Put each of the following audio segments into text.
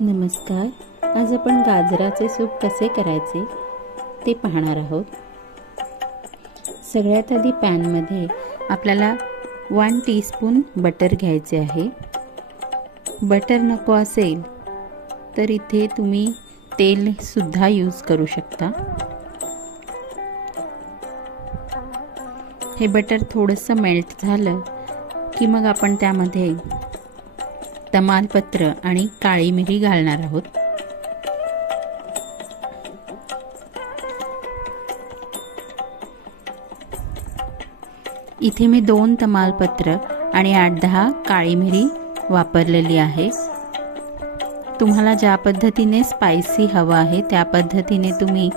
नमस्कार. आज आपण गाजराचे सूप कसे करायचे ते पाहणार आहोत. सगळ्यात आधी पॅनमध्ये आपल्याला 1 टीस्पून बटर घ्यायचे आहे. बटर नको असेल तर इथे तुम्ही तेल सुद्धा यूज करू शकता. हे बटर थोडंसं मेल्ट झालं की मग आपण त्यामध्ये तमालपत्र आणि काळी मिरी घालणार आहोत. इथे मी 2 तमालपत्र आणि 8-10 काळी मिरी वापरलेली आहे. तुम्हाला ज्या पद्धतीने स्पायसी हवा आहे त्या पद्धतीने तुम्ही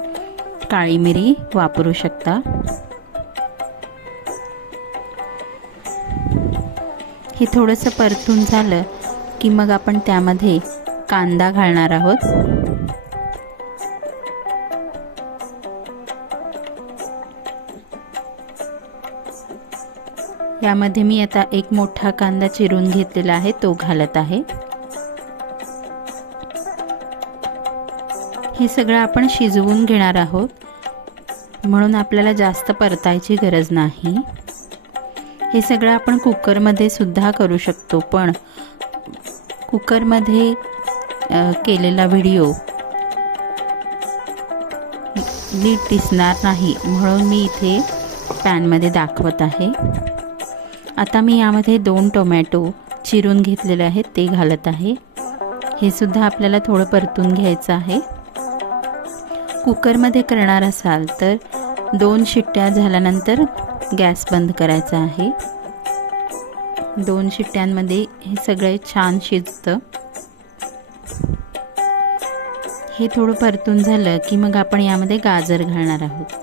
काळी मिरी वापरू शकता. हे थोडंसं परतून झालं की मग आपण त्यामध्ये कांदा घालणार आहोत. यामध्ये मी आता एक मोठा कांदा चिरून घेतलेला आहे तो घालत आहे. हे सगळं आपण शिजवून घेणार आहोत म्हणून आपल्याला जास्त परतायची गरज नाही. हे सगळं आपण कुकरमध्ये सुद्धा करू शकतो, पण कुकरमध्ये केलेला व्हिडिओ नीट दिसणार नाही म्हणून मी इथे पॅनमध्ये दाखवत आहे. आता मी यामध्ये 2 टोमॅटो चिरून घेतलेले आहेत ते घालत आहे. हे सुद्धा आपल्याला थोडं परतून घ्यायचं आहे. कुकरमध्ये करणार असाल तर 2 शिट्ट्या झाल्यानंतर गॅस बंद करायचा आहे. 2 शिट्ट्यांमध्ये हे सगळे छान शिजतं. हे थोडं परतून झालं की मग आपण यामध्ये गाजर घालणार आहोत.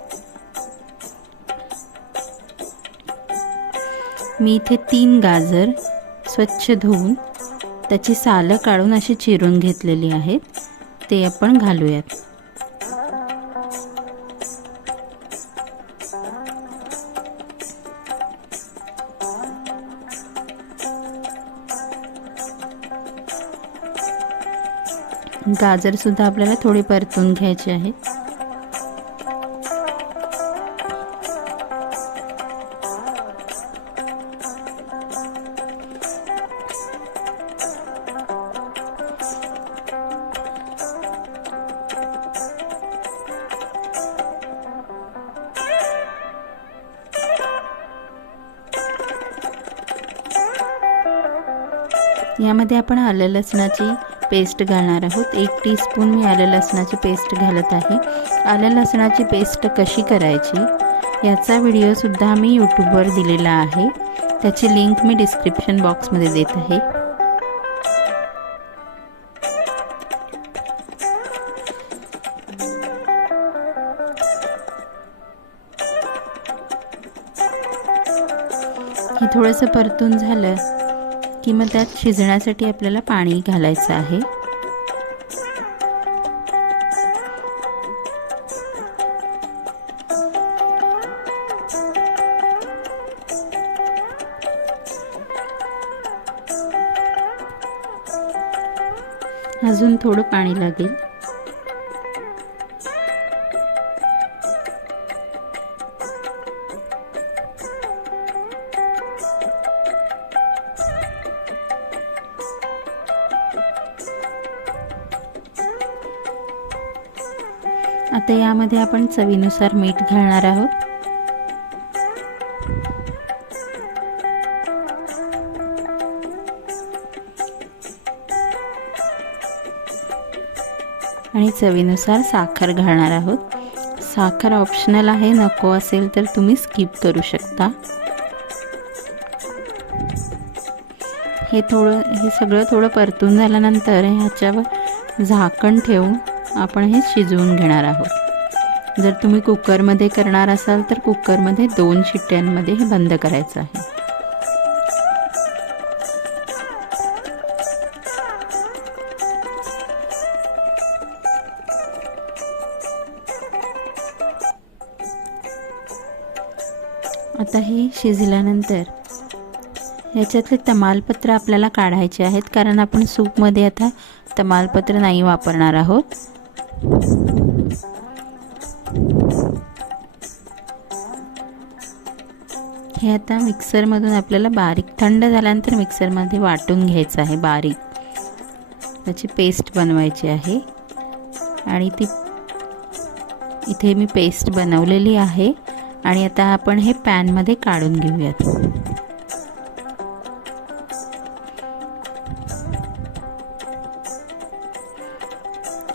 मी इथे 3 गाजर स्वच्छ धुवून त्याची सालं काढून अशी चिरून घेतलेली आहेत, ते आपण घालूयात. गाजर सुद्धा आपल्याला थोडे परतून घ्यायचे आहेत. यामध्ये आपण आलं लसणाची पेस्ट घालणार आहोत. 1 टीस्पून मी आलं लसणाची पेस्ट घालत आहे. आलं लसणाची पेस्ट कशी करायची याचा व्हिडिओ सुद्धा मी यूट्यूबवर दिलेला आहे, त्याची लिंक मी डिस्क्रिप्शन बॉक्समध्ये देत आहे. हे थोडंसं परतून झालं की मग त्यात शिजण्यासाठी आपल्याला पाणी घालायचं आहे. अजून थोडं पाणी लागेल. आता यामध्ये आपण चवीनुसार मीठ घालणार आहोत. आणि चवीनुसार साखर घालणार आहोत. साखर ऑप्शनल आहे, नको असेल तर तुम्ही स्किप करू शकता. हे सगळं थोडं परतून झाल्यानंतर ह्याच्यावर झाकण ठेवून आपण हे शिजवून घेणार आहोत. जर तुम्ही कुकरमध्ये करणार असाल तर कुकरमध्ये 2 शिट्ट्यांमध्ये हे बंद करायचं आहे. आता हे शिजल्यानंतर याच्यातले तमालपत्र आपल्याला काढायचे आहेत, कारण आपण सूपमध्ये आता तमालपत्र नाही वापरणार आहोत। हे आता मिक्सरमधून आपल्याला बारीक, थंड झाल्यानंतर मिक्सरमध्ये वाटून घ्यायचं आहे बारीक, त्याची पेस्ट बनवायची आहे। आणि ती इथे मी पेस्ट बनवलेली आहे आणि आता आपण हे पॅनमध्ये काढून घेऊयात।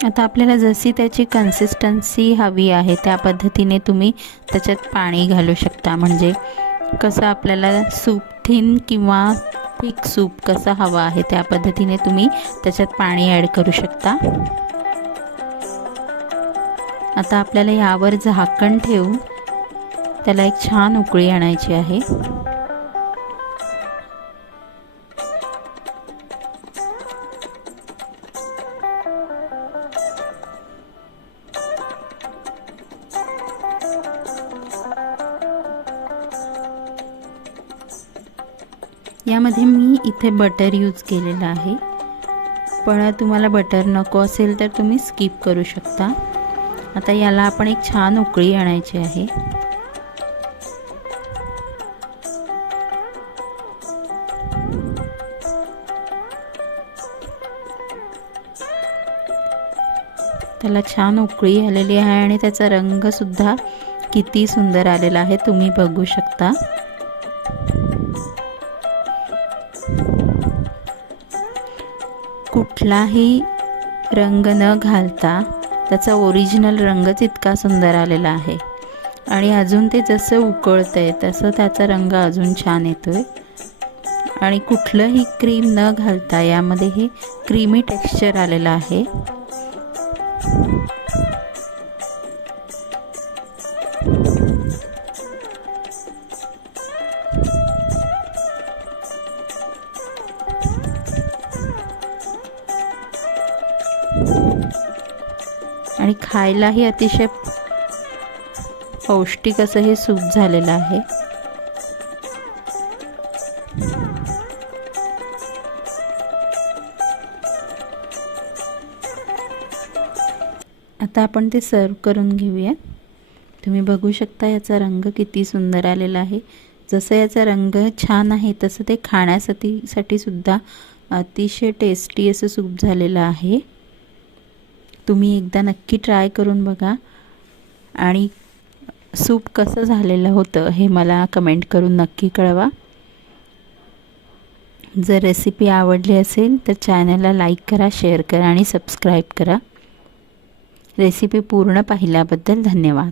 आता आपल्याला जशी त्याची कन्सिस्टन्सी हवी आहे त्या पद्धतीने तुम्ही त्याच्यात पाणी घालू शकता। म्हणजे कसं आपल्याला सूप थिन किंवा थिक सूप कसा हवा आहे त्या पद्धतीने तुम्ही त्याच्यात पाणी ॲड करू शकता। आता आपल्याला यावर झाकण ठेवून त्याला एक छान उकळी आणायची आहे। यामध्ये मी इथे बटर यूज केलेला आहे, पण तुम्हाला बटर नको असेल तर तुम्ही स्किप करू शकता। आता याला आपण एक छान उकळी आणायची आहे। त्याला छान उकळी आलेली आहे आणि त्याचा रंग सुद्धा किती सुंदर आलेला आहे तुम्ही बघू शकता। कुठलाही रंग न घालता त्याचा ओरिजिनल रंगच इतका सुंदर आलेला आहे आणि अजून ते जसं उकळतंय तसं त्याचा रंग अजून छान येतोय आणि कुठलंही क्रीम न घालता यामध्ये हे क्रीमी टेक्स्चर आलेलं आहे। आणि खायलाही अतिशय पौष्टिक असं हे सूप झालेलं आहे। आता आपण ते सर्व करून घेऊया। तुम्ही बघू शकता याचा रंग किती सुंदर आलेला आहे। जसं याचा रंग छान आहे तसं ते खाण्यासाठी सुद्धा अतिशय टेस्टी असं सूप झालेलं आहे। तुम्ही एकदा नक्की ट्राय करून बघा आणि सूप कसं झालेलं होतं हे मला कमेंट करून नक्की कळवा। जर रेसिपी आवडली असेल तर चॅनलला लाईक करा, शेअर करा आणि सबस्क्राईब करा। रेसिपी पूर्ण पाहिल्याबद्दल धन्यवाद।